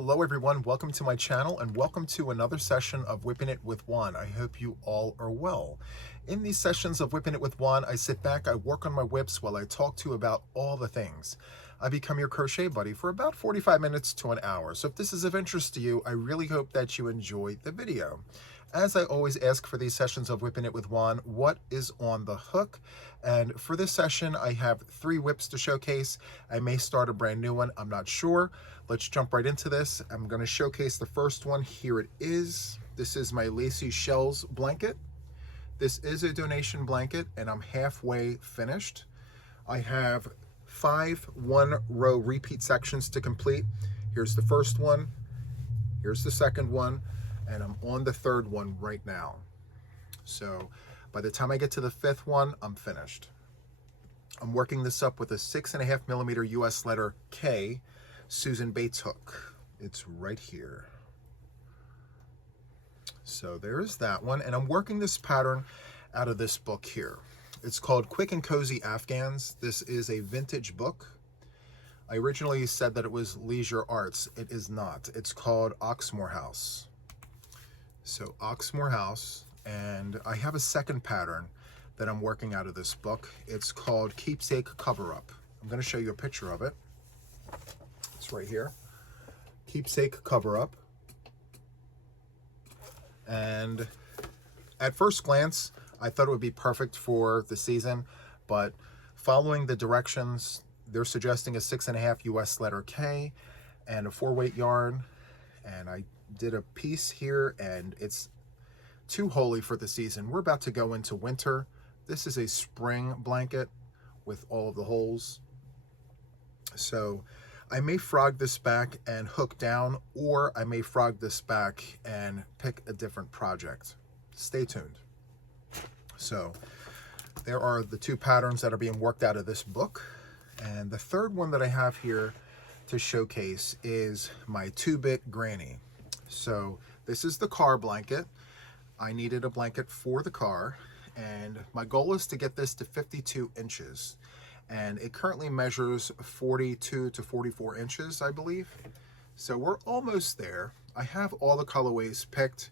Hello everyone, welcome to my channel and welcome to another session of Whipping It with Juan. I hope you all are well. In these sessions of Whipping It with Juan, I sit back, I work on my whips while I talk to you about all the things. I become your crochet buddy for about 45 minutes to an hour. So if this is of interest to you, I really hope that you enjoy the video. As I always ask for these sessions of Whipping It with Juan, what is on the hook? And for this session, I have 3 whips to showcase. I may start a brand new one, I'm not sure. Let's jump right into this. I'm going to showcase the first one. Here it is. This is my Lacy Shells blanket. This is a donation blanket and I'm halfway finished. I have 5 one-row repeat sections to complete. Here's the first one, here's the second one, and I'm on the third one right now. So by the time I get to the 5th one, I'm finished. I'm working this up with a 6.5mm US letter K Susan Bates hook. It's right here. So there's that one, and I'm working this pattern out of this book here. It's called Quick and Cozy Afghans. This is a vintage book. I originally said that it was Leisure Arts. It is not. It's called Oxmoor House. So Oxmoor House, and I have a second pattern that I'm working out of this book. It's called Keepsake Cover Up. I'm going to show you a picture of it. It's right here. Keepsake Cover Up. And at first glance, I thought it would be perfect for the season, but following the directions, they're suggesting a 6.5 US letter K and a 4-weight yarn. And I did a piece here and it's too holy for the season. We're about to go into winter. This is a spring blanket with all of the holes. So I may frog this back and hook down, or I may frog this back and pick a different project. Stay tuned. So there are the 2 patterns that are being worked out of this book. And the third one that I have here to showcase is my 2-bit granny. So this is the car blanket. I needed a blanket for the car, and my goal is to get this to 52 inches. And it currently measures 42 to 44 inches, I believe. So we're almost there. I have all the colorways picked.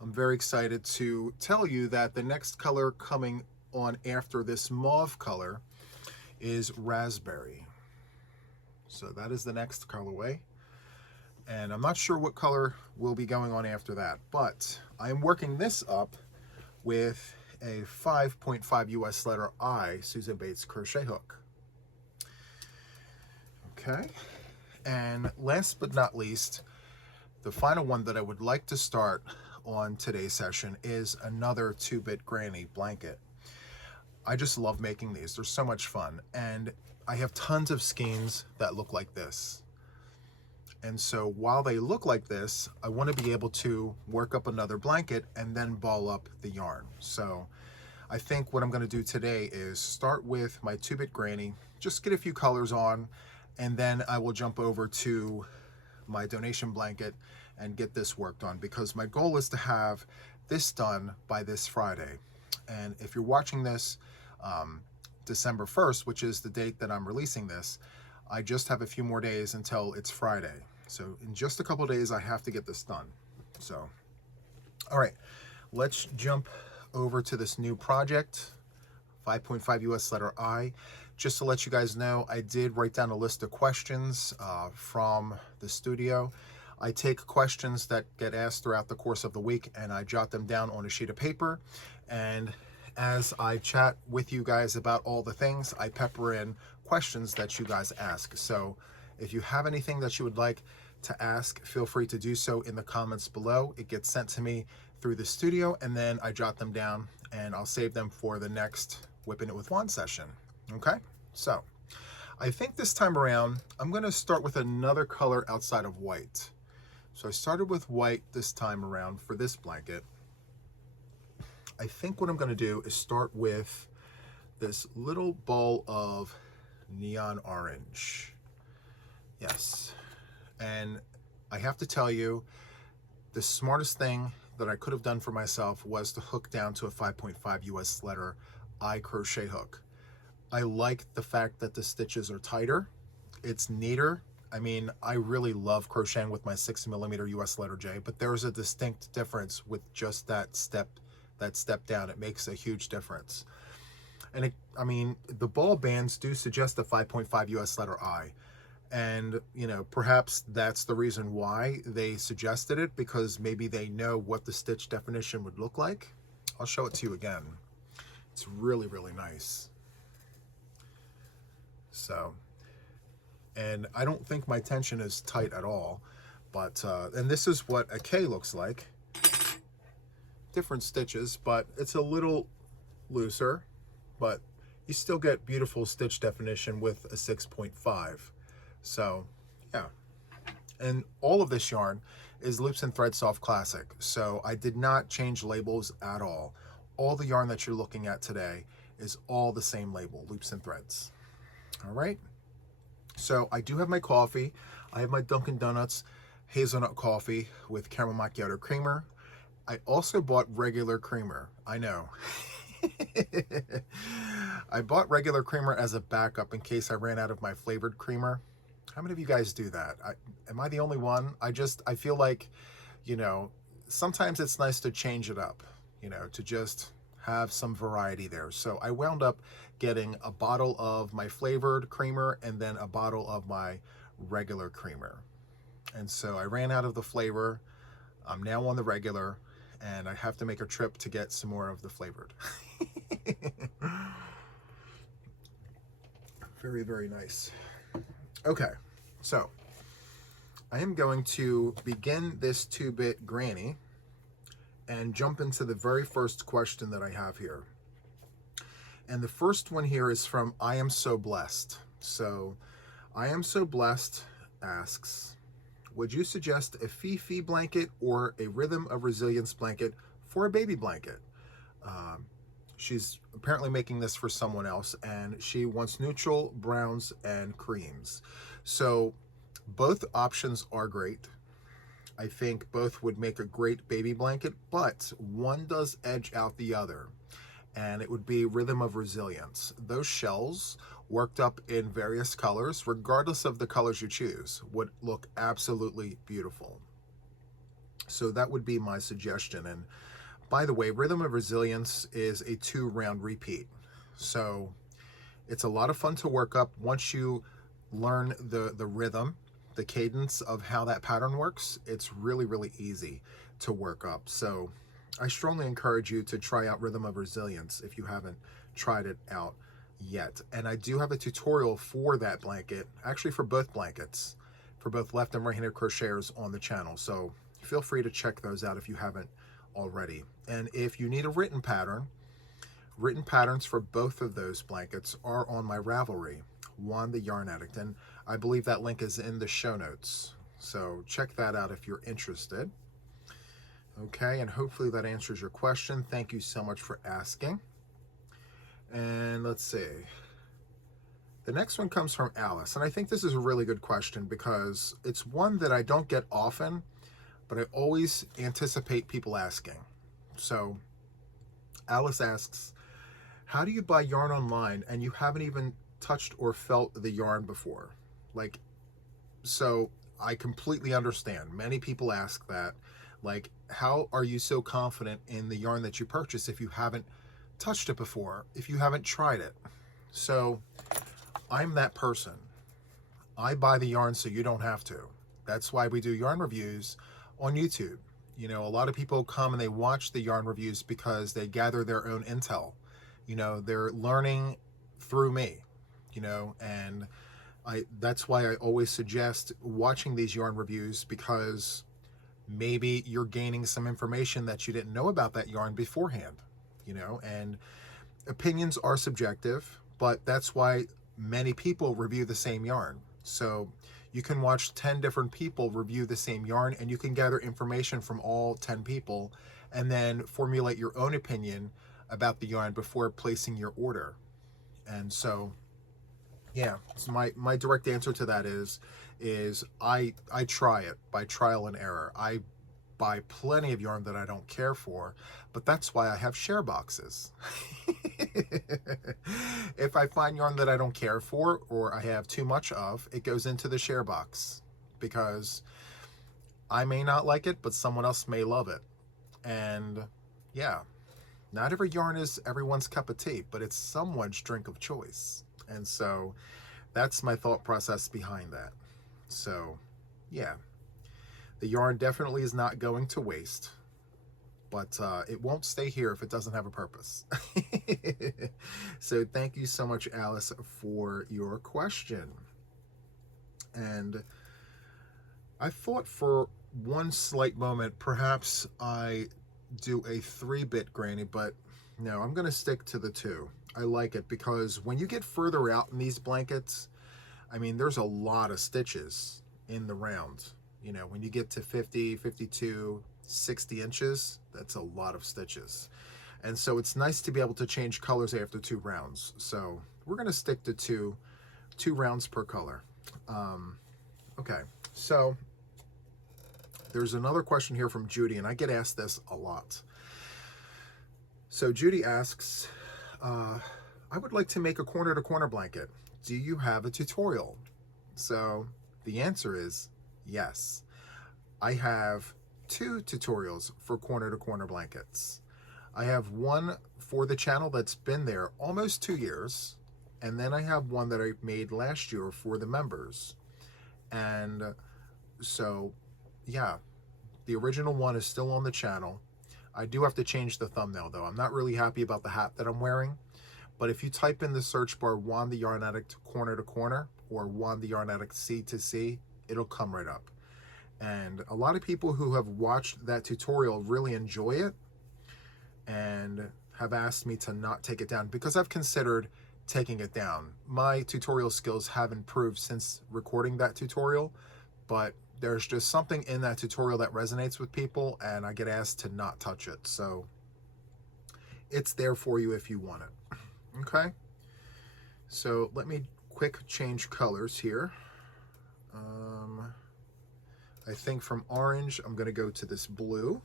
I'm very excited to tell you that the next color coming on after this mauve color is raspberry. So that is the next colorway. And I'm not sure what color will be going on after that, but I'm working this up with a 5.5 US letter I Susan Bates crochet hook. Okay, and last but not least, the final one that I would like to start on today's session is another 2-bit granny blanket. I just love making these. They're so much fun, and I have tons of skeins that look like this. And so while they look like this, I want to be able to work up another blanket and then ball up the yarn. So I think what I'm going to do today is start with my 2-bit granny, just get a few colors on, and then I will jump over to my donation blanket and get this worked on, because my goal is to have this done by this Friday. And if you're watching this December 1st, which is the date that I'm releasing this, I just have a few more days until it's Friday. So in just a couple days, I have to get this done. So, all right, let's jump over to this new project, 5.5 US letter I. Just to let you guys know, I did write down a list of questions from the studio. I take questions that get asked throughout the course of the week and I jot them down on a sheet of paper. And as I chat with you guys about all the things, I pepper in questions that you guys ask. So if you have anything that you would like to ask, feel free to do so in the comments below. It gets sent to me through the studio and then I jot them down and I'll save them for the next Whipping It with Juan session. Okay, so I think this time around, I'm gonna start with another color outside of white. So I started with white this time around for this blanket. I think what I'm gonna do is start with this little ball of neon orange. Yes, and I have to tell you, the smartest thing that I could have done for myself was to hook down to a 5.5 US letter I crochet hook. I like the fact that the stitches are tighter. It's neater. I mean, I really love crocheting with my 6mm US letter J, but there's a distinct difference with just that step down. It makes a huge difference. And I mean, the ball bands do suggest a 5.5 US letter I. And, you know, perhaps that's the reason why they suggested it, because maybe they know what the stitch definition would look like. I'll show it to you again. It's really, really nice. So, and I don't think my tension is tight at all, but, and this is what a K looks like. Different stitches, but it's a little looser, but you still get beautiful stitch definition with a 6.5. So, yeah. And all of this yarn is Loops and Thread Soft Classic, so I did not change labels at all. All the yarn that you're looking at today is all the same label, Loops and Threads. All right. So I do have my coffee. I have my Dunkin' Donuts hazelnut coffee with caramel macchiato creamer. I also bought regular creamer. I know. I bought regular creamer as a backup in case I ran out of my flavored creamer. How many of you guys do that? Am I the only one? I feel like, you know, sometimes it's nice to change it up, you know, to just have some variety there. So I wound up getting a bottle of my flavored creamer and then a bottle of my regular creamer. And so I ran out of the flavor. I'm now on the regular, and I have to make a trip to get some more of the flavored. Very, very nice. Okay, so I am going to begin this 2-bit granny and jump into the very first question that I have here. And the first one here is from I Am So Blessed. So I Am So Blessed asks, would you suggest a Fifi blanket or a Rhythm of Resilience blanket for a baby blanket? She's apparently making this for someone else, and she wants neutral, browns, and creams. So both options are great. I think both would make a great baby blanket, but one does edge out the other, and it would be Rhythm of Resilience. Those shells worked up in various colors, regardless of the colors you choose, would look absolutely beautiful. So that would be my suggestion. And by the way, Rhythm of Resilience is a 2-round repeat. So it's a lot of fun to work up once you learn the rhythm, the cadence of how that pattern works. It's really, really easy to work up. So I strongly encourage you to try out Rhythm of Resilience if you haven't tried it out yet. And I do have a tutorial for that blanket, actually for both blankets, for both left and right-handed crocheters on the channel. So feel free to check those out if you haven't already. And if you need a written pattern, written patterns for both of those blankets are on my Ravelry, Juan the Yarn Addict, and I believe that link is in the show notes. So check that out if you're interested. Okay, and hopefully that answers your question. Thank you so much for asking. And let's see. The next one comes from Alice, and I think this is a really good question because it's one that I don't get often, but I always anticipate people asking. So Alice asks, how do you buy yarn online and you haven't even touched or felt the yarn before? Like, so I completely understand. Many people ask that. Like, how are you so confident in the yarn that you purchase if you haven't touched it before, if you haven't tried it? So I'm that person. I buy the yarn so you don't have to. That's why we do yarn reviews on YouTube. You know, a lot of people come and they watch the yarn reviews because they gather their own intel. You know, they're learning through me, you know, and that's why I always suggest watching these yarn reviews, because maybe you're gaining some information that you didn't know about that yarn beforehand, you know, and opinions are subjective, but that's why many people review the same yarn. So you can watch 10 different people review the same yarn, and you can gather information from all 10 people and then formulate your own opinion about the yarn before placing your order. And so, yeah, so my direct answer to that is I try it by trial and error. I buy plenty of yarn that I don't care for, but that's why I have share boxes. If I find yarn that I don't care for or I have too much of, it goes into the share box because I may not like it, but someone else may love it. And yeah, not every yarn is everyone's cup of tea, but it's someone's drink of choice. And so that's my thought process behind that. So yeah, the yarn definitely is not going to waste, but it won't stay here if it doesn't have a purpose. So thank you so much, Alice, for your question. And I thought for one slight moment, perhaps I do a 3-bit granny, but no, I'm going to stick to the 2. I like it because when you get further out in these blankets, I mean, there's a lot of stitches in the round. You know, when you get to 50, 52, 60 inches, that's a lot of stitches. And so it's nice to be able to change colors after 2 rounds. So we're going to stick to two rounds per color. Okay, so there's another question here from Judy, and I get asked this a lot. So Judy asks, I would like to make a corner-to-corner blanket. Do you have a tutorial? So the answer is yes. I have 2 tutorials for corner-to-corner blankets. I have one for the channel that's been there almost 2 years, and then I have one that I made last year for the members. And so, yeah, the original one is still on the channel. I do have to change the thumbnail though. I'm not really happy about the hat that I'm wearing, but if you type in the search bar Juan the Yarn Addict corner to corner or Juan the Yarn Addict C to C, it'll come right up. And a lot of people who have watched that tutorial really enjoy it and have asked me to not take it down because I've considered taking it down. My tutorial skills have improved since recording that tutorial, but there's just something in that tutorial that resonates with people and I get asked to not touch it. So it's there for you if you want it. Okay, so let me quick change colors here. I think from orange I'm going to go to this blue.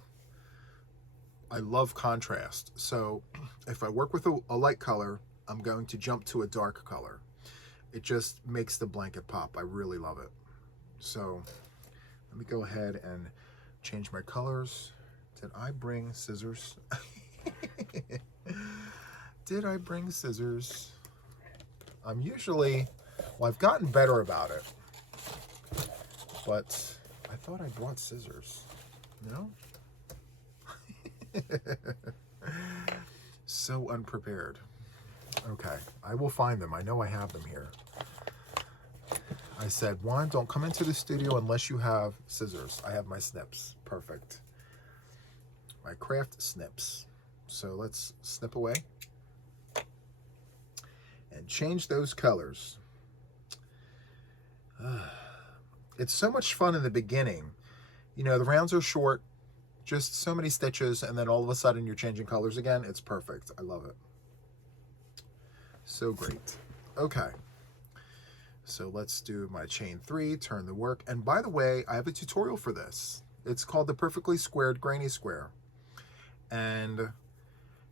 I love contrast, so if I work with a light color, I'm going to jump to a dark color. It just makes the blanket pop. I really love it. So let me go ahead and change my colors. Did I bring scissors? Did I bring scissors? I'm usually, well, I've gotten better about it, but I thought I brought scissors. No? So unprepared. Okay, I will find them. I know I have them here. I said, Juan, don't come into the studio unless you have scissors. I have my snips. Perfect. My craft snips. So let's snip away and change those colors. It's so much fun in the beginning. You know, the rounds are short, just so many stitches, and then all of a sudden you're changing colors again. It's perfect. I love it. So great. Okay. So let's do my chain 3, turn the work. And by the way, I have a tutorial for this. It's called the Perfectly Squared Granny Square. And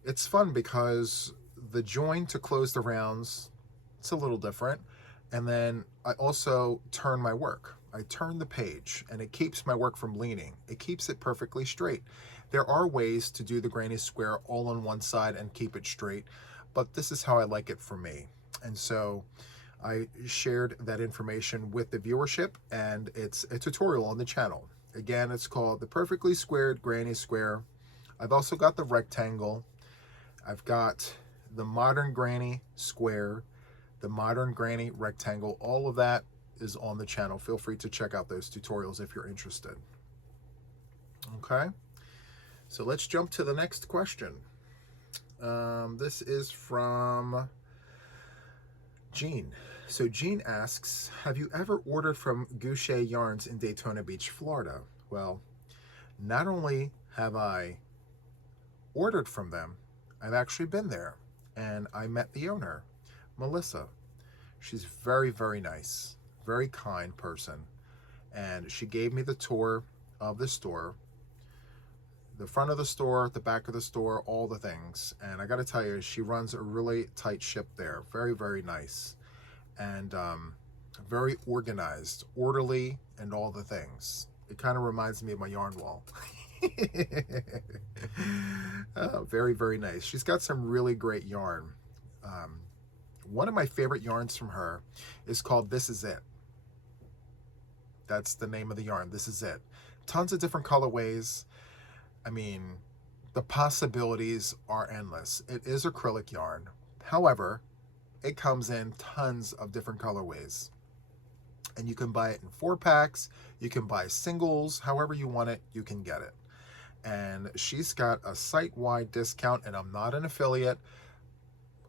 it's fun because the join to close the rounds, it's a little different. And then I also turn my work. I turn the page and it keeps my work from leaning. It keeps it perfectly straight. There are ways to do the granny square all on one side and keep it straight, but this is how I like it for me. And so I shared that information with the viewership, and it's a tutorial on the channel. Again, it's called the Perfectly Squared Granny Square. I've also got the rectangle. I've got the modern granny square, the modern granny rectangle. All of that is on the channel. Feel free to check out those tutorials if you're interested. Okay, so let's jump to the next question. This is from Jean. So Jean asks, have you ever ordered from Crochet Yarns in Daytona Beach, Florida? Well, not only have I ordered from them, I've actually been there and I met the owner, Melissa. She's very, very nice, very kind person. And she gave me the tour of the store. the front of the store, the back of the store, all the things. And I got to tell you, she runs a really tight ship there. Very, very nice. And very organized, orderly, and all the things. It kind of reminds me of my yarn wall. Very, very nice. She's got some really great yarn. One of my favorite yarns from her is called This Is It. That's the name of the yarn. This Is It. Tons of different colorways. I mean, the possibilities are endless. It is acrylic yarn. However, it comes in tons of different colorways. And you can buy it in 4-packs. You can buy singles. However you want it, you can get it. And she's got a site-wide discount, and I'm not an affiliate.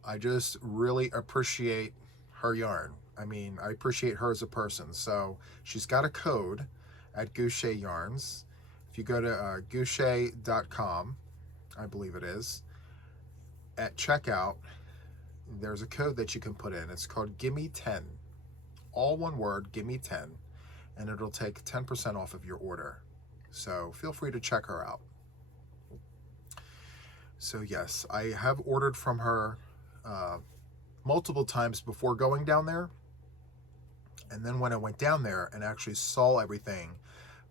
I just really appreciate her yarn. I mean, I appreciate her as a person. So she's got a code at Crochet Yarns. If you go to Crochet.com, I believe it is, at checkout, there's a code that you can put in. It's called Gimme10. All one word, Gimme10. And it'll take 10% off of your order. So feel free to check her out. So yes, I have ordered from her multiple times before going down there. And then when I went down there and actually saw everything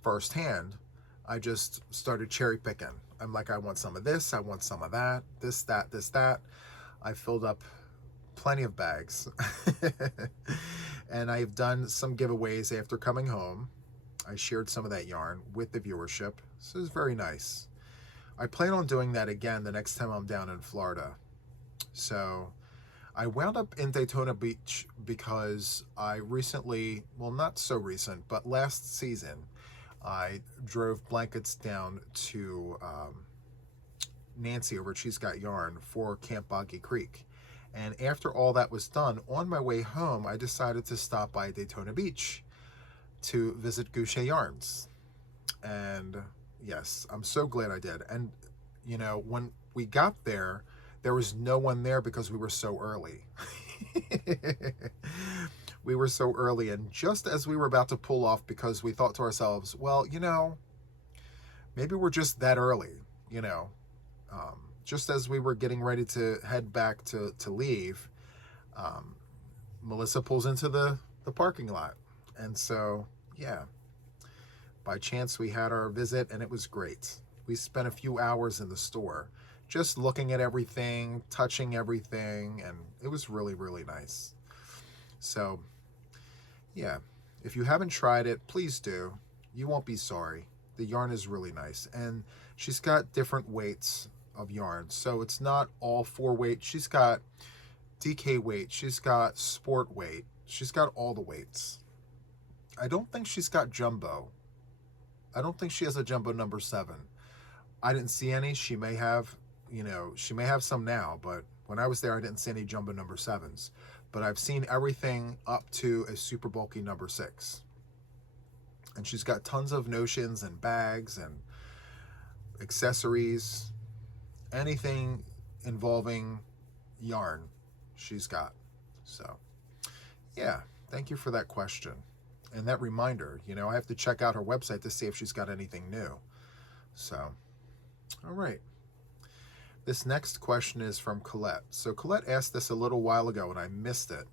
firsthand, I just started cherry picking. I'm like, I want some of this, I want some of that, this, that, this, that. I filled up plenty of bags. And I've done some giveaways after coming home. I shared some of that yarn with the viewership. So it's very nice. I plan on doing that again the next time I'm down in Florida. So I wound up in Daytona Beach because I recently, well, not so recent, but last season, I drove blankets down to Nancy over at She's Got Yarn for Camp Boggy Creek. And after all that was done, on my way home, I decided to stop by Daytona Beach to visit Crochet Yarns. And yes, I'm so glad I did. And, you know, when we got there, there was no one there because we were so early. We were so early, and just as we were about to pull off, because we thought to ourselves, well, you know, maybe we're just that early, you know. Just as we were getting ready to head back to leave, Melissa pulls into the parking lot. And so, yeah, by chance we had our visit, and it was great. We spent a few hours in the store just looking at everything, touching everything, and it was really, really nice. So, yeah, if you haven't tried it, please do. You won't be sorry. The yarn is really nice, and she's got different weights of yarn, so it's not all 4 weight. She's got DK weight, she's got sport weight, she's got all the weights. I don't think she's got jumbo. I don't think she has a jumbo number 7. I didn't see any. She may have, you know, she may have some now, but when I was there, I didn't see any jumbo number 7s. But I've seen everything up to a super bulky number 6. And she's got tons of notions and bags and accessories. Anything involving yarn, she's got. So, yeah, thank you for that question. And that reminder, you know, I have to check out her website to see if she's got anything new. So, all right. This next question is from Colette. So Colette asked this a little while ago and I missed it,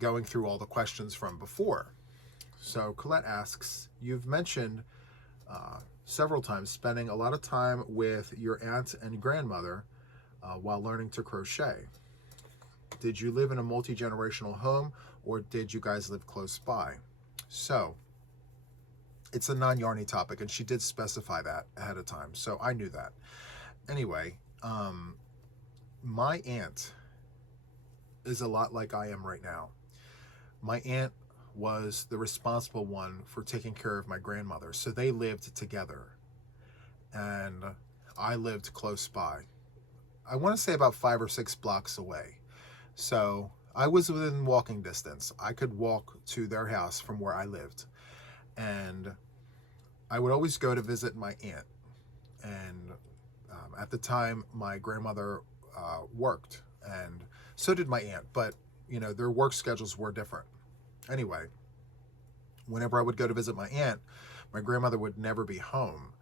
going through all the questions from before. So Colette asks, you've mentioned several times spending a lot of time with your aunt and grandmother while learning to crochet. Did you live in a multi-generational home, or did you guys live close by? So it's a non-yarny topic, and she did specify that ahead of time, so I knew that. Anyway, my aunt is a lot like I am right now. My aunt was the responsible one for taking care of my grandmother, so they lived together, and I lived close by. I want to say about 5 or 6 blocks away. So I was within walking distance. I could walk to their house from where I lived, and I would always go to visit my aunt. And at the time, my grandmother worked, and so did my aunt, but you know, their work schedules were different. Anyway, whenever I would go to visit my aunt, my grandmother would never be home.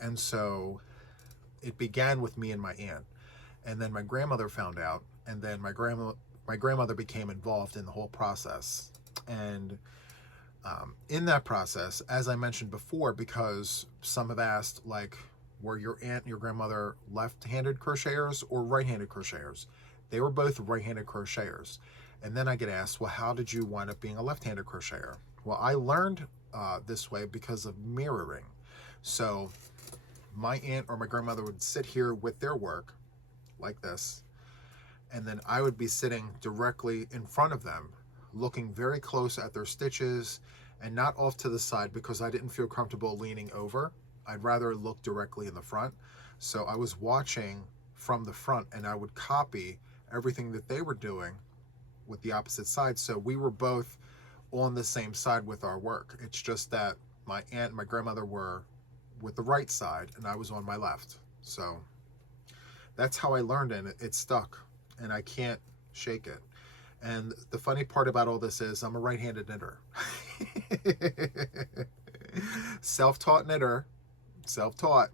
And so it began with me and my aunt, and then my grandmother found out, and then my grandmother became involved in the whole process. And in that process, as I mentioned before, because some have asked, like, were your aunt and your grandmother left-handed crocheters or right-handed crocheters? They were both right-handed crocheters. And then I get asked, well, how did you wind up being a left-handed crocheter? Well, I learned this way because of mirroring. So my aunt or my grandmother would sit here with their work like this, and then I would be sitting directly in front of them, looking very close at their stitches and not off to the side, because I didn't feel comfortable leaning over. I'd rather look directly in the front. So I was watching from the front, and I would copy everything that they were doing with the opposite side. So we were both on the same side with our work. It's just that my aunt and my grandmother were with the right side and I was on my left. So that's how I learned it. It stuck and I can't shake it. And the funny part about all this is I'm a right-handed knitter. Self-taught knitter, self-taught,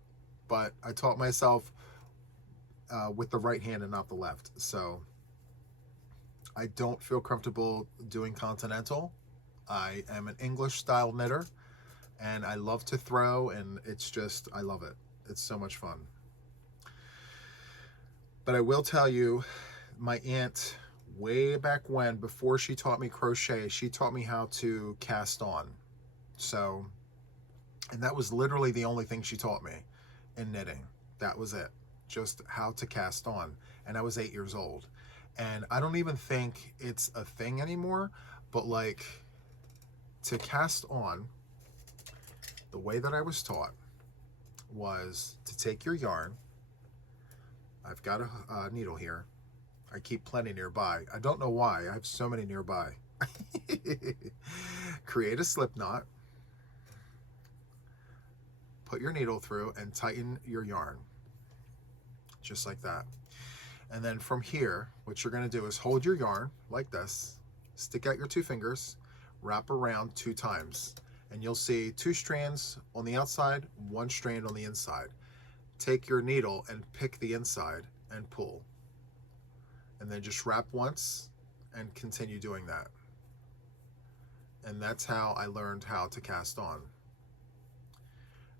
but I taught myself with the right hand and not the left. So I don't feel comfortable doing continental. I am an English style knitter, and I love to throw, and it's just, I love it. It's so much fun. But I will tell you, my aunt, way back when, before she taught me crochet, she taught me how to cast on. So, and that was literally the only thing she taught me in knitting. That was it. Just how to cast on. And I was 8 years old. And I don't even think it's a thing anymore, but like, to cast on, the way that I was taught was to take your yarn. I've got a needle here. I keep plenty nearby. I don't know why. I have so many nearby. Create a slip knot. Put your needle through and tighten your yarn. Just like that. And then from here, what you're going to do is hold your yarn like this. Stick out your 2 fingers. Wrap around 2 times. And you'll see 2 strands on the outside, 1 strand on the inside. Take your needle and pick the inside and pull. And then just wrap once and continue doing that. And that's how I learned how to cast on.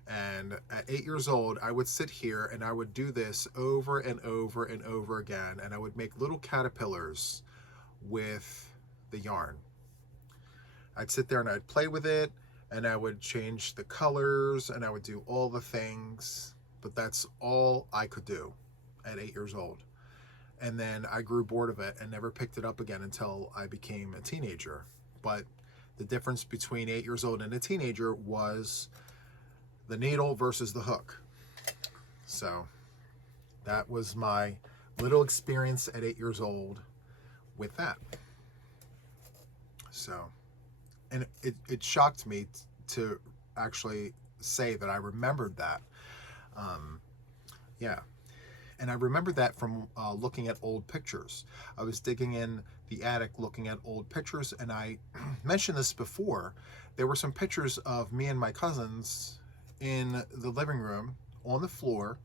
And at 8 years old, I would sit here and I would do this over and over and over again. And I would make little caterpillars with the yarn. I'd sit there and I'd play with it, and I would change the colors and I would do all the things. But that's all I could do at 8 years old. And then I grew bored of it and never picked it up again until I became a teenager. But the difference between 8 years old and a teenager was the needle versus the hook. So that was my little experience at 8 years old with that. So, and it shocked me to actually say that I remembered that. Yeah. And I remember that from looking at old pictures. I was digging in the attic looking at old pictures, and I mentioned this before. There were some pictures of me and my cousins in the living room on the floor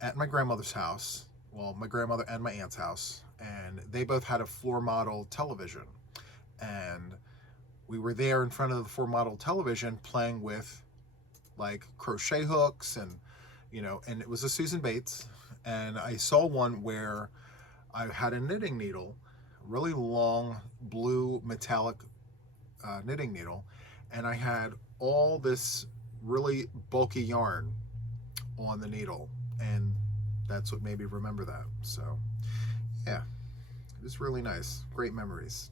at my grandmother's house. Well, my grandmother and my aunt's house. And they both had a floor model television. And we were there in front of the floor model television playing with like crochet hooks and, you know, and it was a Susan Bates. And I saw one where I had a knitting needle, really long blue metallic knitting needle, and I had all this really bulky yarn on the needle, and that's what made me remember that. So yeah, it was really nice. Great memories.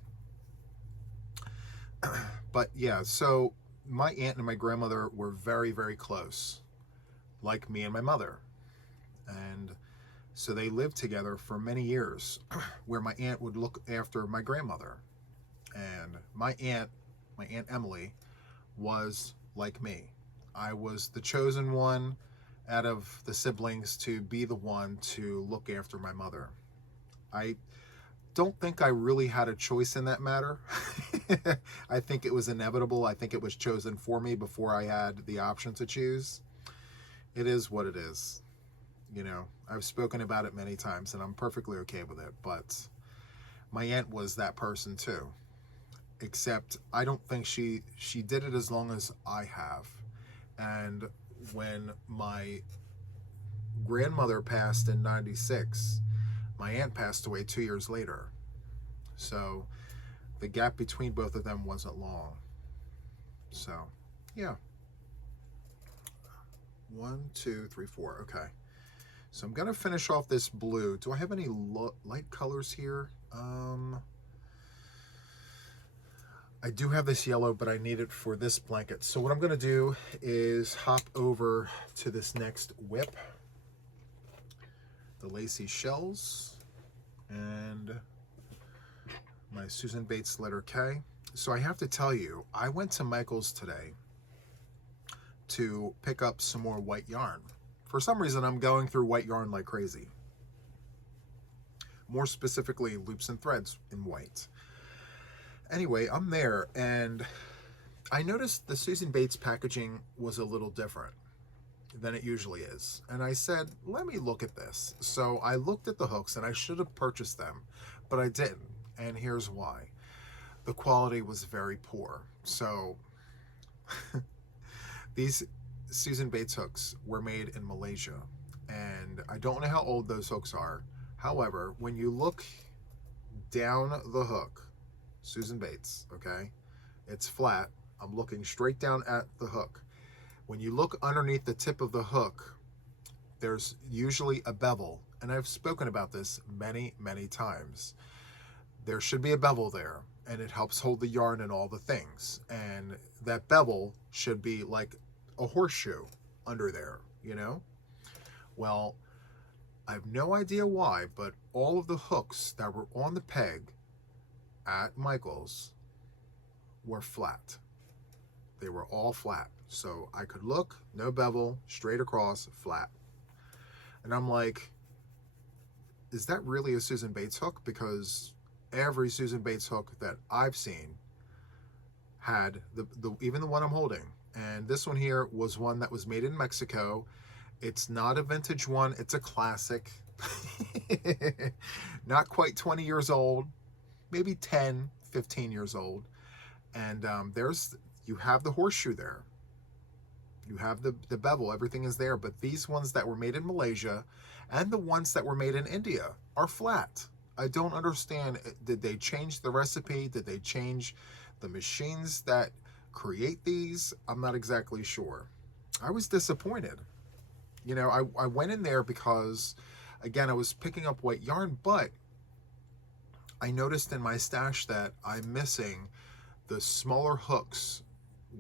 But yeah, so my aunt and my grandmother were very, very close, like me and my mother. And so they lived together for many years, where my aunt would look after my grandmother. And my Aunt Emily, was like me. I was the chosen one out of the siblings to be the one to look after my mother. I don't think I really had a choice in that matter. I think it was inevitable. I think it was chosen for me before I had the option to choose. It is what it is. You know, I've spoken about it many times and I'm perfectly okay with it, but my aunt was that person too. Except I don't think she did it as long as I have. And when my grandmother passed in 96, my aunt passed away 2 years later. So the gap between both of them wasn't long. So, yeah. 1, 2, 3, 4. Okay. So I'm going to finish off this blue. Do I have any light colors here? I do have this yellow, but I need it for this blanket. So what I'm going to do is hop over to this next WIP, the Lacy shells, and my Susan Bates letter K. So I have to tell you, I went to Michael's today to pick up some more white yarn. For some reason, I'm going through white yarn like crazy. More specifically, loops and threads in white. Anyway, I'm there, and I noticed the Susan Bates packaging was a little different than it usually is. And I said, let me look at this. So I looked at the hooks, and I should have purchased them, but I didn't. And here's why. The quality was very poor. So these Susan Bates hooks were made in Malaysia, and I don't know how old those hooks are. However, when you look down the hook, Susan Bates, okay, it's flat. I'm looking straight down at the hook. When you look underneath the tip of the hook, there's usually a bevel, and I've spoken about this many, many times. There should be a bevel there, and it helps hold the yarn and all the things, and that bevel should be like a horseshoe under there, you know? Well, I have no idea why, but all of the hooks that were on the peg at Michael's were flat. They were all flat. So I could look, no bevel, straight across, flat. And I'm like, is that really a Susan Bates hook? Because every Susan Bates hook that I've seen had even the one I'm holding. And this one here was one that was made in Mexico. It's not a vintage one, it's a classic. Not quite 20 years old, maybe 10, 15 years old. And you have the horseshoe there. You have the bevel, everything is there. But these ones that were made in Malaysia and the ones that were made in India are flat. I don't understand. Did they change the recipe? Did they change the machines that create these? I'm not exactly sure. I was disappointed. You know, I went in there because, again, I was picking up white yarn, but I noticed in my stash that I'm missing the smaller hooks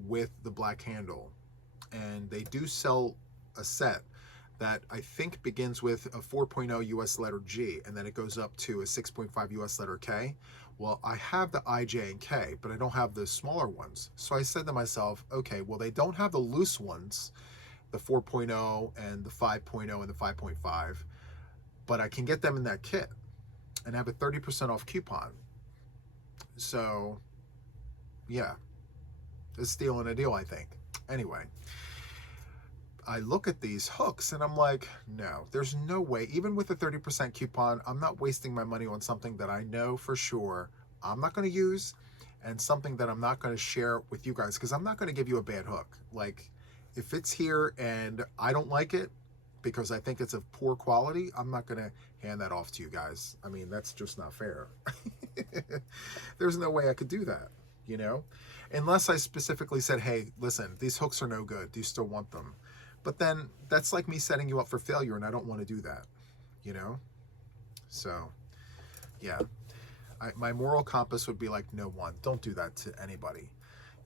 with the black handle. And they do sell a set that I think begins with a 4.0 US letter G, and then it goes up to a 6.5 US letter K. Well, I have the I, J, and K, but I don't have the smaller ones. So I said to myself, okay, well, they don't have the loose ones, the 4.0 and the 5.0 and the 5.5, but I can get them in that kit and have a 30% off coupon. So, yeah, it's stealing a deal, I think. Anyway, I look at these hooks and I'm like, no, there's no way, even with a 30% coupon, I'm not wasting my money on something that I know for sure I'm not going to use, and something that I'm not going to share with you guys, because I'm not going to give you a bad hook. Like, if it's here and I don't like it because I think it's of poor quality, I'm not going to hand that off to you guys. I mean, that's just not fair. There's no way I could do that, you know? Unless I specifically said, hey, listen, these hooks are no good. Do you still want them? But then that's like me setting you up for failure, and I don't want to do that, you know? So, yeah. My moral compass would be like, no one. Don't do that to anybody,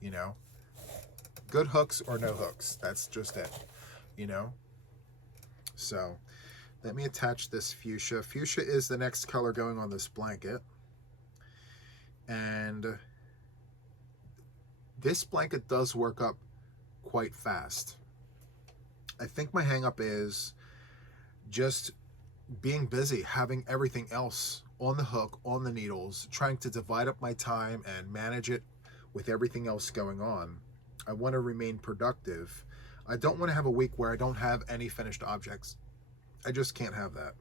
you know? Good hooks or no hooks. That's just it, you know? So, let me attach this fuchsia. Fuchsia is the next color going on this blanket. And this blanket does work up quite fast. I think my hang up is just being busy, having everything else on the hook, on the needles, trying to divide up my time and manage it with everything else going on. I want to remain productive. I don't want to have a week where I don't have any finished objects. I just can't have that,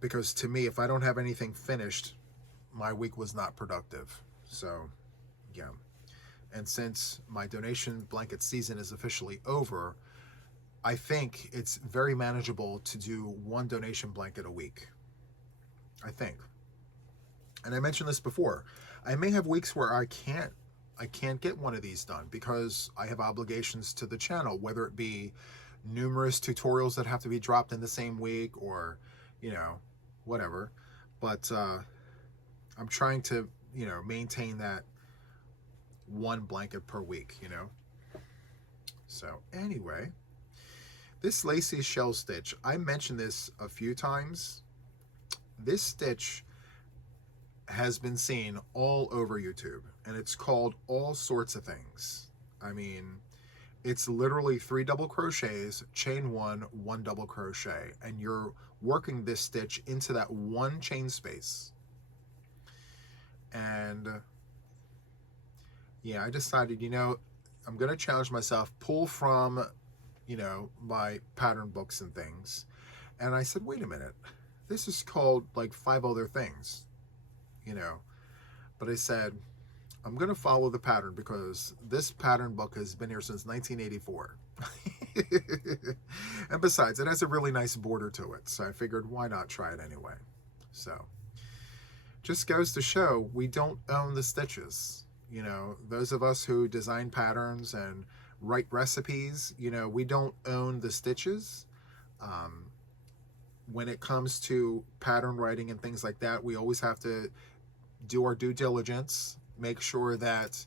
because to me, if I don't have anything finished, my week was not productive. So, yeah. And since my donation blanket season is officially over, I think it's very manageable to do one donation blanket a week. I think. And I mentioned this before. I may have weeks where I can't get one of these done because I have obligations to the channel, whether it be numerous tutorials that have to be dropped in the same week or, whatever. But I'm trying to, maintain that one blanket per week, So anyway, this Lacy shell stitch, I mentioned this a few times. This stitch has been seen all over YouTube, and it's called all sorts of things. I mean, it's literally 3 double crochets, chain 1, 1 double crochet, and you're working this stitch into that one chain space. And yeah, I decided, I'm going to challenge myself, pull from, my pattern books and things. And I said, wait a minute, this is called like 5 other things, But I said, I'm going to follow the pattern because this pattern book has been here since 1984. And besides, it has a really nice border to it. So I figured, why not try it anyway? So just goes to show we don't own the stitches. Those of us who design patterns and write recipes, we don't own the stitches. When it comes to pattern writing and things like that, we always have to do our due diligence, make sure that,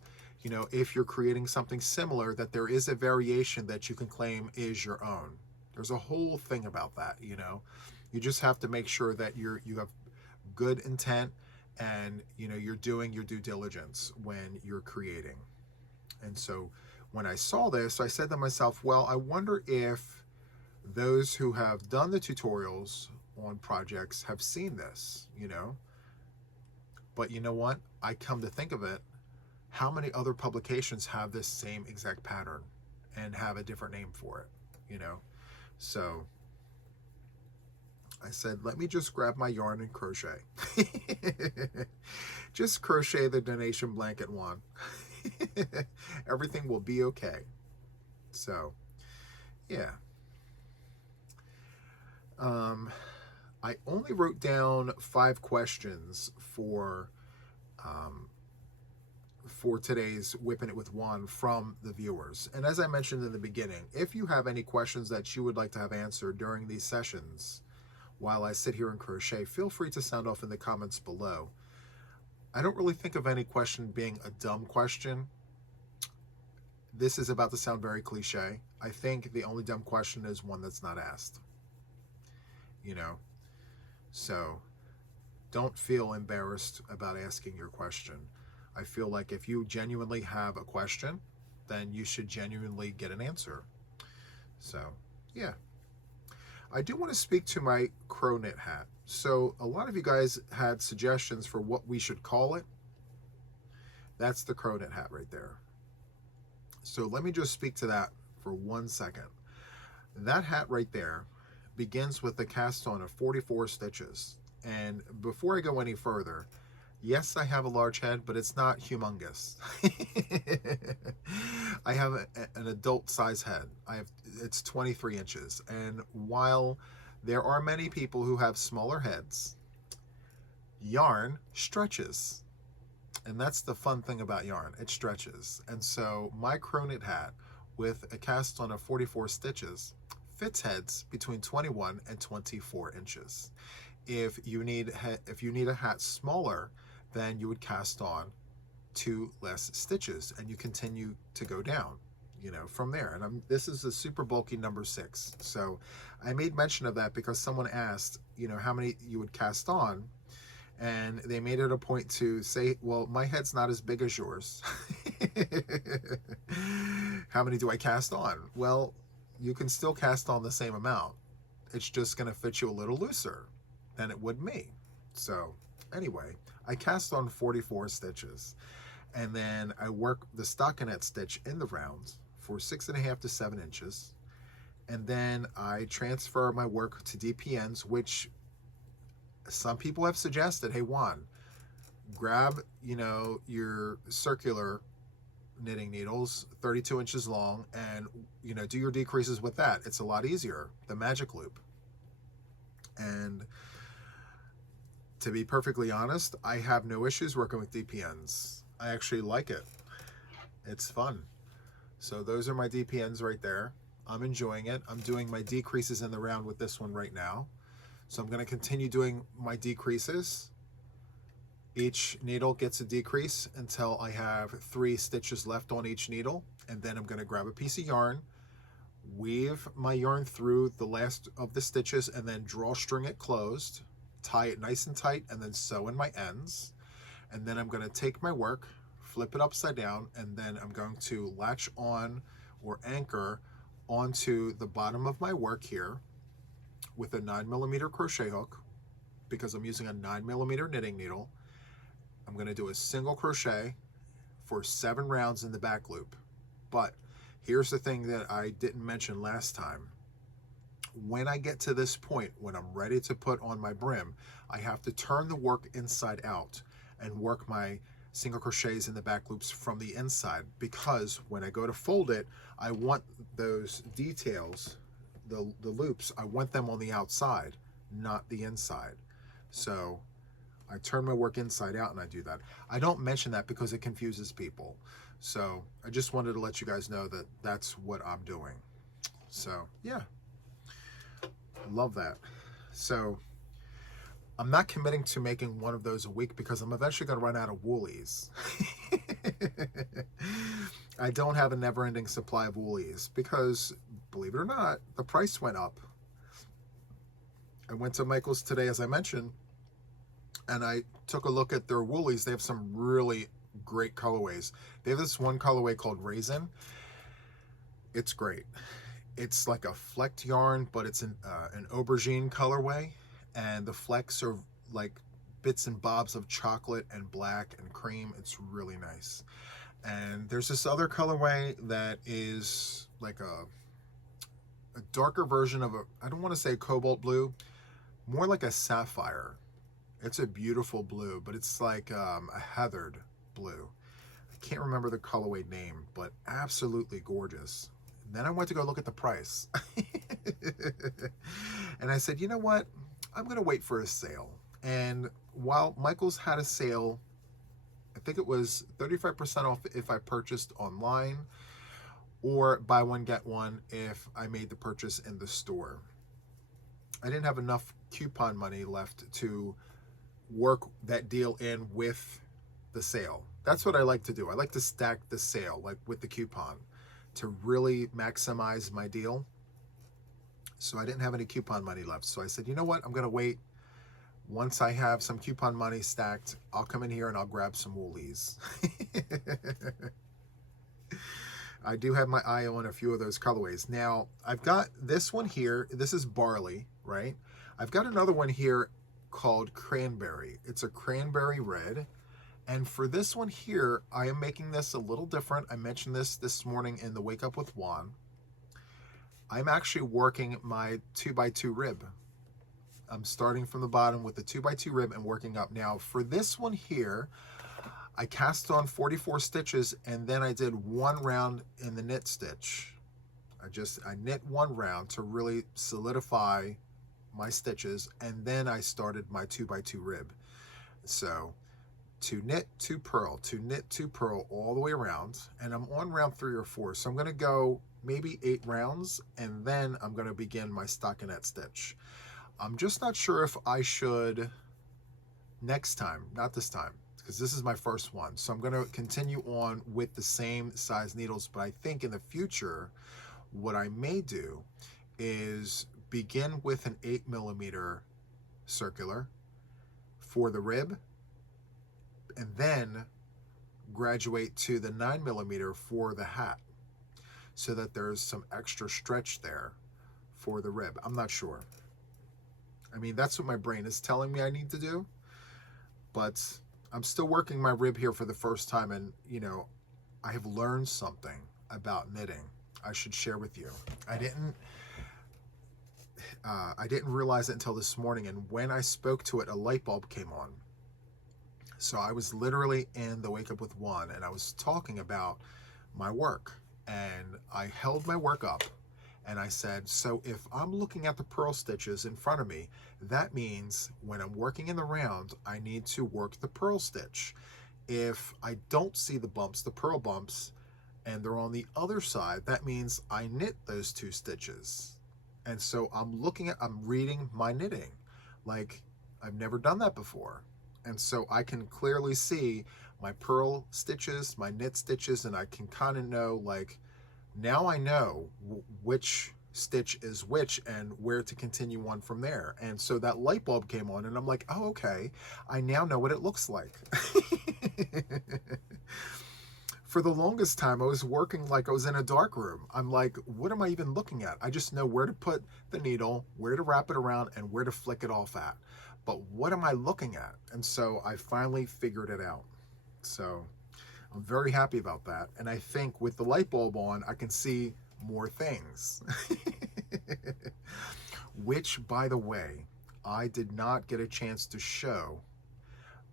if you're creating something similar, that there is a variation that you can claim is your own. There's a whole thing about that, You just have to make sure that you have good intent and, you're doing your due diligence when you're creating. And so when I saw this, I said to myself, well, I wonder if those who have done the tutorials on projects have seen this, But you know what? I come to think of it, how many other publications have this same exact pattern and have a different name for it, So I said, let me just grab my yarn and crochet. Just crochet the donation blanket one. Everything will be okay. So, yeah. I only wrote down 5 questions for today's Whipping It with Juan from the viewers. And as I mentioned in the beginning, if you have any questions that you would like to have answered during these sessions while I sit here and crochet, feel free to sound off in the comments below. I don't really think of any question being a dumb question. This is about to sound very cliche. I think the only dumb question is one that's not asked. So don't feel embarrassed about asking your question. I feel like if you genuinely have a question, then you should genuinely get an answer. So, yeah. I do want to speak to my Cronit hat. So a lot of you guys had suggestions for what we should call it. That's the Cronit hat right there. So let me just speak to that for 1 second. That hat right there begins with a cast on of 44 stitches. And before I go any further, yes, I have a large head, but it's not humongous. I have an adult size head. It's 23 inches. And while there are many people who have smaller heads, yarn stretches. And that's the fun thing about yarn. It stretches. And so my Cronit hat with a cast on of 44 stitches fits heads between 21 and 24 inches. If you need a hat smaller, then you would cast on 2 less stitches and you continue to go down, from there. And this is a super bulky number 6. So I made mention of that because someone asked, how many you would cast on, and they made it a point to say, well, my head's not as big as yours. How many do I cast on? Well, you can still cast on the same amount. It's just going to fit you a little looser than it would me. So anyway, I cast on 44 stitches, and then I work the stockinette stitch in the rounds for 6.5 to 7 inches, and then I transfer my work to DPNs, which some people have suggested, hey Juan, grab, you know, your circular knitting needles, 32 inches long, and, you know, do your decreases with that. It's a lot easier, the magic loop. And to be perfectly honest, I have no issues working with DPNs. I actually like it. It's fun. So those are my DPNs right there. I'm enjoying it. I'm doing my decreases in the round with this one right now. So I'm going to continue doing my decreases. Each needle gets a decrease until I have 3 stitches left on each needle. And then I'm going to grab a piece of yarn, weave my yarn through the last of the stitches, and then drawstring it closed, tie it nice and tight, and then sew in my ends. And then I'm going to take my work, flip it upside down, and then I'm going to latch on or anchor onto the bottom of my work here with a 9mm crochet hook, because I'm using a 9mm knitting needle. I'm going to do a single crochet for 7 rounds in the back loop. But here's the thing that I didn't mention last time. When I get to this point, when I'm ready to put on my brim, I have to turn the work inside out and work my single crochets in the back loops from the inside, because when I go to fold it, I want those details, the loops, I want them on the outside, not the inside. So I turn my work inside out and I do that. I don't mention that because it confuses people. So I just wanted to let you guys know that that's what I'm doing. So yeah, love that. So I'm not committing to making one of those a week because I'm eventually going to run out of woolies. I don't have a never-ending supply of woolies because, believe it or not, the price went up. I went to Michael's today, as I mentioned, and I took a look at their woolies. They have some really great colorways. They have this one colorway called Raisin. It's great. It's like a flecked yarn, but it's an aubergine colorway. And the flecks are like bits and bobs of chocolate and black and cream. It's really nice. And there's this other colorway that is like a darker version of I don't want to say cobalt blue, more like a sapphire. It's a beautiful blue, but it's like a heathered blue. I can't remember the colorway name, but absolutely gorgeous. And then I went to go look at the price. And I said, you know what? I'm going to wait for a sale. And while Michael's had a sale, I think it was 35% off if I purchased online, or buy one, get one if I made the purchase in the store. I didn't have enough coupon money left to work that deal in with the sale. That's what I like to do. I like to stack the sale, like with the coupon, to really maximize my deal. So I didn't have any coupon money left. So I said, you know what? I'm going to wait. Once I have some coupon money stacked, I'll come in here and I'll grab some woolies. I do have my eye on a few of those colorways. Now, I've got this one here. This is barley, right? I've got another one here called cranberry. It's a cranberry red. And for this one here, I am making this a little different. I mentioned this morning in the Wake Up with Juan. I'm actually working my 2x2 rib. I'm starting from the bottom with the 2x2 rib and working up. Now for this one here, I cast on 44 stitches and then I did 1 round in the knit stitch. I knit 1 round to really solidify my stitches, and then I started my 2x2 rib. So 2 knit, 2 purl, 2 knit, 2 purl all the way around, and I'm on round 3 or 4. So I'm going to go maybe 8 rounds, and then I'm going to begin my stockinette stitch. I'm just not sure if I should next time, not this time, because this is my first one. So I'm going to continue on with the same size needles, but I think in the future, what I may do is begin with an 8mm circular for the rib, and then graduate to the 9mm for the hat, so that there's some extra stretch there for the rib. I'm not sure. I mean, that's what my brain is telling me I need to do, but I'm still working my rib here for the first time, and you know, I have learned something about knitting I should share with you. I didn't I didn't realize it until this morning, and when I spoke to it, a light bulb came on. So I was literally in the Wake Up with Juan, and I was talking about my work, and I held my work up, and I said, so if I'm looking at the purl stitches in front of me, that means when I'm working in the round, I need to work the purl stitch. If I don't see the bumps, the purl bumps, and they're on the other side, that means I knit those 2 stitches. And so I'm reading my knitting. Like, I've never done that before. And so I can clearly see my purl stitches, my knit stitches, and I can kind of know, like, now I know which stitch is which and where to continue on from there. And so that light bulb came on, and I'm like, oh, okay, I now know what it looks like. For the longest time, I was working like I was in a dark room. I'm like, what am I even looking at? I just know where to put the needle, where to wrap it around, and where to flick it off at. But what am I looking at? And so I finally figured it out. So I'm very happy about that. And I think with the light bulb on, I can see more things. Which, by the way, I did not get a chance to show,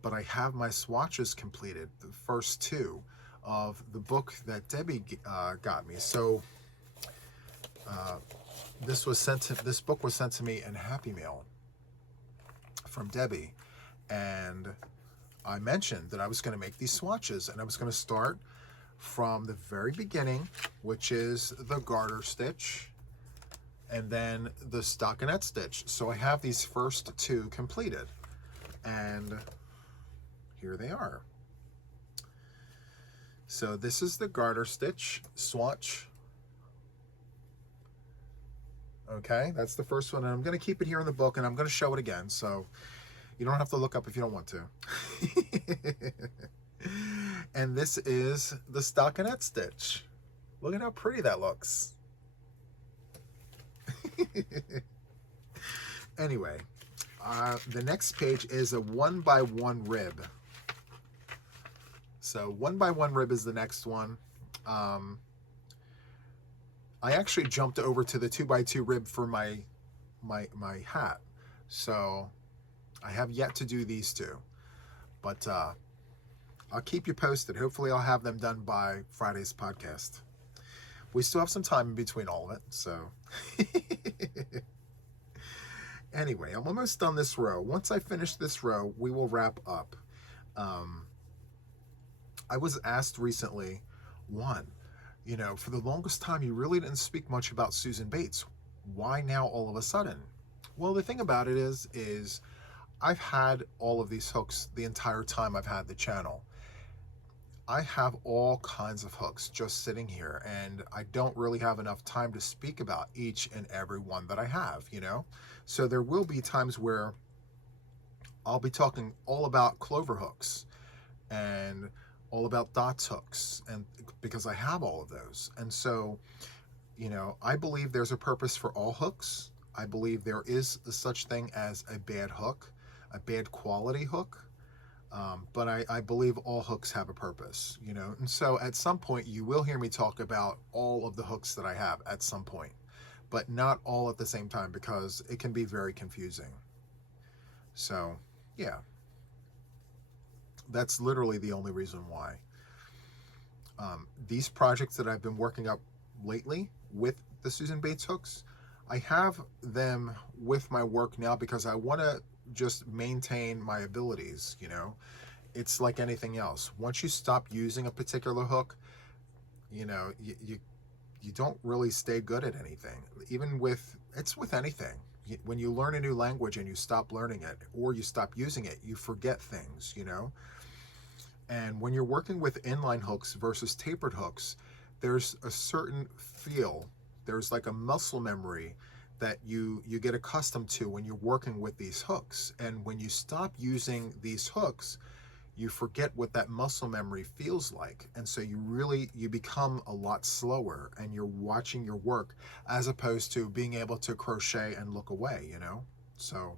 but I have my swatches completed, the first 2 of the book that Debbie got me. So this book was sent to me in Happy Mail from Debbie, and I mentioned that I was going to make these swatches, and I was going to start from the very beginning, which is the garter stitch, and then the stockinette stitch. So I have these first 2 completed, and here they are. So this is the garter stitch swatch. Okay, that's the first one, and I'm going to keep it here in the book, and I'm going to show it again, so you don't have to look up if you don't want to. And this is the stockinette stitch. Look at how pretty that looks. Anyway, the next page is a 1x1 rib. So 1x1 rib is the next one. I actually jumped over to the 2x2 rib for my hat. So I have yet to do these 2. But I'll keep you posted. Hopefully I'll have them done by Friday's podcast. We still have some time in between all of it, so. Anyway, I'm almost done this row. Once I finish this row, we will wrap up. I was asked recently, Juan, you know, for the longest time, you really didn't speak much about Susan Bates. Why now all of a sudden? Well, the thing about it is I've had all of these hooks the entire time I've had the channel. I have all kinds of hooks just sitting here, and I don't really have enough time to speak about each and every one that I have, you know? So there will be times where I'll be talking all about clover hooks and all about dots hooks, and because I have all of those. And so, you know, I believe there's a purpose for all hooks. I believe there is such thing as a bad hook, a bad quality hook. But I believe all hooks have a purpose, you know. And so at some point you will hear me talk about all of the hooks that I have at some point, but not all at the same time, because it can be very confusing. So yeah, that's literally the only reason why. These projects that I've been working up lately with the Susan Bates hooks, I have them with my work now because I want to just maintain my abilities, you know. It's like anything else. Once you stop using a particular hook, you know, you don't really stay good at anything. Even with anything. When you learn a new language and you stop learning it, or you stop using it, you forget things, you know. And when you're working with inline hooks versus tapered hooks, there's a certain feel. There's like a muscle memory that you get accustomed to when you're working with these hooks. And when you stop using these hooks, you forget what that muscle memory feels like. And so you become a lot slower, and you're watching your work as opposed to being able to crochet and look away, you know? So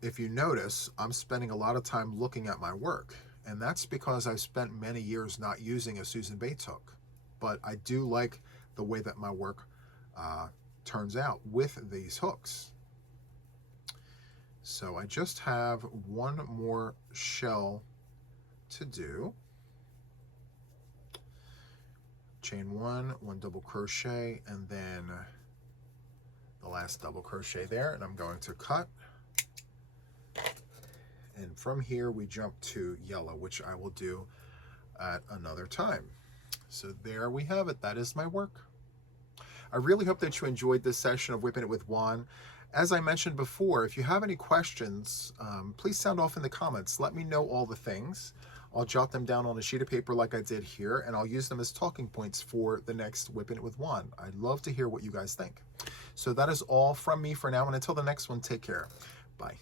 if you notice, I'm spending a lot of time looking at my work, and that's because I've spent many years not using a Susan Bates hook. But I do like the way that my work turns out with these hooks. So I just have one more shell to do. Chain one double crochet, and then the last double crochet there, and I'm going to cut. And from here we jump to yellow, which I will do at another time. So there we have it. That is my work. I really hope that you enjoyed this session of Whipping It with Juan. As I mentioned before, if you have any questions, please sound off in the comments. Let me know all the things. I'll jot them down on a sheet of paper like I did here, and I'll use them as talking points for the next Whipping It with Juan. I'd love to hear what you guys think. So that is all from me for now, and until the next one, take care. Bye.